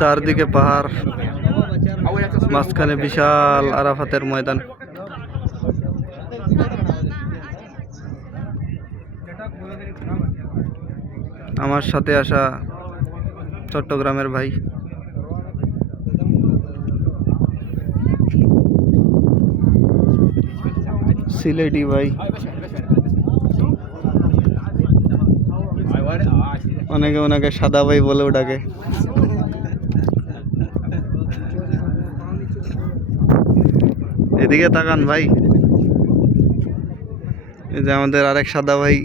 চারদিকে পাহাড়, মাঝখানে বিশাল আরাফাতের ময়দান। আমার সাথে আসা চট্টগ্রামের ভাই, সিলেটি ভাই, অনেকে ওনাকে সাদা ভাই বলেও ডাকে। এদিকে তাকান ভাই, এই যে আমাদের আরেক সাদা ভাই,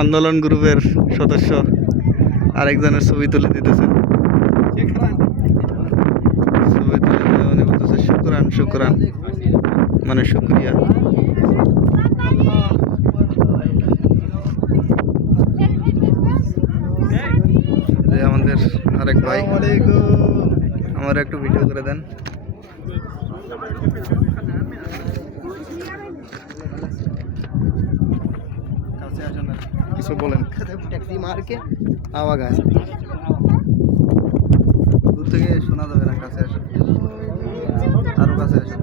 আন্দোলন গ্রুপের সদস্য, আরেকজনের ছবি তুলে দিতেছেন। ছবি তুলে দিলে উনি বলতেছে শুকরান শুকরান, মানে শুক্রিয়া। আমাদের আরেক ভাই, আমার একটু ভিডিও করে দেন। কিছু বলেন। আওয়াজ দূর থেকে শোনা যাবে না, কাছে আসেন, আরো কাছে আসেন।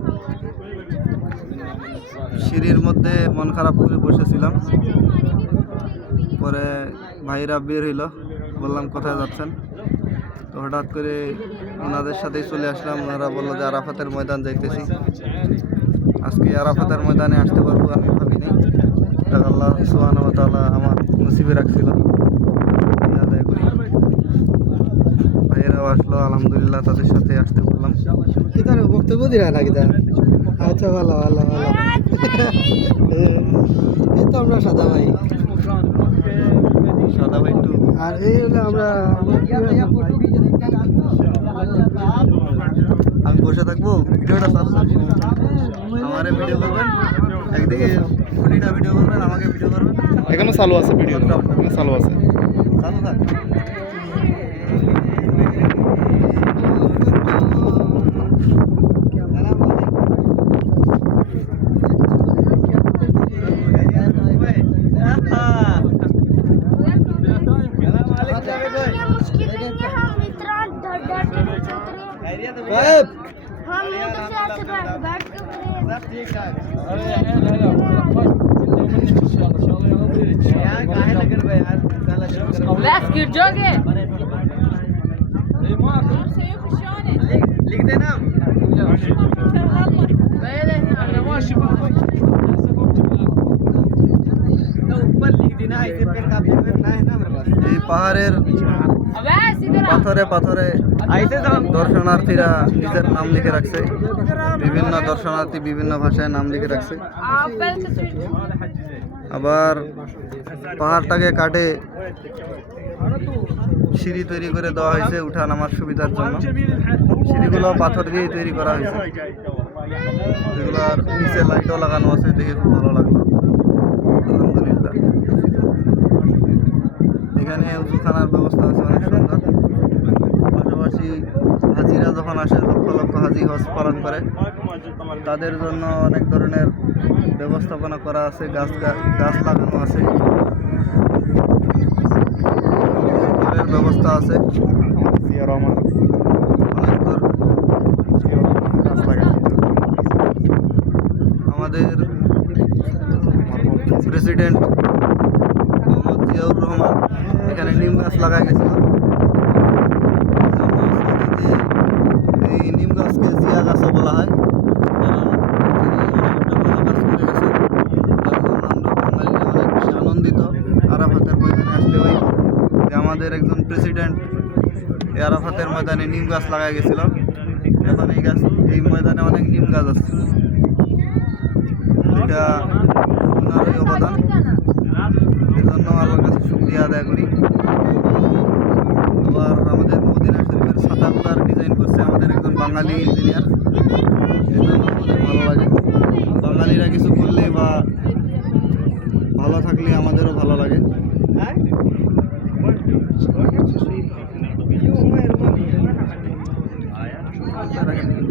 সিঁড়ির মধ্যে মন খারাপ করে বসেছিলাম, পরে ভাইরা বের হইল, বললাম কোথায় যাচ্ছেন, তো হঠাৎ করে ওনাদের সাথেই চলে আসলাম। ওনারা বললো যে আরাফাতের ময়দান যাইতেছি। আজকে আরাফাতের ময়দানে আসতে পারবো আমি ভাবিনি, আল্লাহ সুবহানাহু ওয়া তাআলা আমার নসিবে রাখছিল। আদায় করি, ভাইয়েরাও আসলো, আলহামদুলিল্লাহ তাদের সাথে আসতে বললাম। বক্তব্য দিলা নাকি? আচ্ছা, ভালো ভালো ভালো। এই তো আমরা সাদা ভাই, সাদা ভাই টু। আর এই হলো আমরা। আমি বসে থাকবো, ভিডিওটা আমারে ভিডিও করবেন, একদিকে কুড়িটা ভিডিও করবেন, আমাকে ভিডিও করবেন। এখানে চালু আছে ভিডিও, এখানে চালু আছে, চালু থাক। Let's get jogging. लिख देना। এই পাহাড়ের পাথরে পাথরে দর্শনার্থীরা নিজের নাম লিখে রাখছে, বিভিন্ন দর্শনার্থী বিভিন্ন ভাষায় নাম লিখে রাখছে। আবার পাহাড়টাকে কাটে সিঁড়ি তৈরি করে দেওয়া হয়েছে উঠা নামার সুবিধার জন্য। সিঁড়িগুলো পাথর দিয়ে তৈরি করা হয়েছে, এগুলোর নিচে লাইটও লাগানো আছে, দেখে খুব ভালো লাগলো, আলহামদুলিল্লাহ। এখানে উজুখানার ব্যবস্থা আছে অনেক সুন্দর। পাশাপাশি হাজিরা যখন আসে, লক্ষ লক্ষ হাজি হজ পালন করে, তাদের জন্য অনেক ধরনের ব্যবস্থাপনা করা আছে, গাছ লাগানো আছে, ব্যবস্থা আছে। আমাদের প্রেসিডেন্ট মোহাম্মদ জিয়াউর রহমান এখানে নিম গাছ লাগাই গেছিল। এই নিম গাছকে জিয়া গাছও বলা হয়, আনন্দিত আরাফাতের ময়দানে আসলে ওই যে আমাদের একজন প্রেসিডেন্ট আরাফাতের ময়দানে নিম গাছ লাগাই গেছিল। এখন এই ময়দানে অনেক নিম গাছ আছে, এটা ওনারই অবদান, এজন্য আল্লাহর কাছে শুকরিয়া আদায় করি। আবার আমাদের মদিনা শরীফের ছাতাগুলার ডিজাইন করছে আমাদের একজন বাঙালি ইঞ্জিনিয়ার, এজন্য আমাদের ভালো লাগে। বাঙালিরা কিছু করলেই ওরা ভালো থাকলে আমাদেরও ভালো লাগে। রাখেন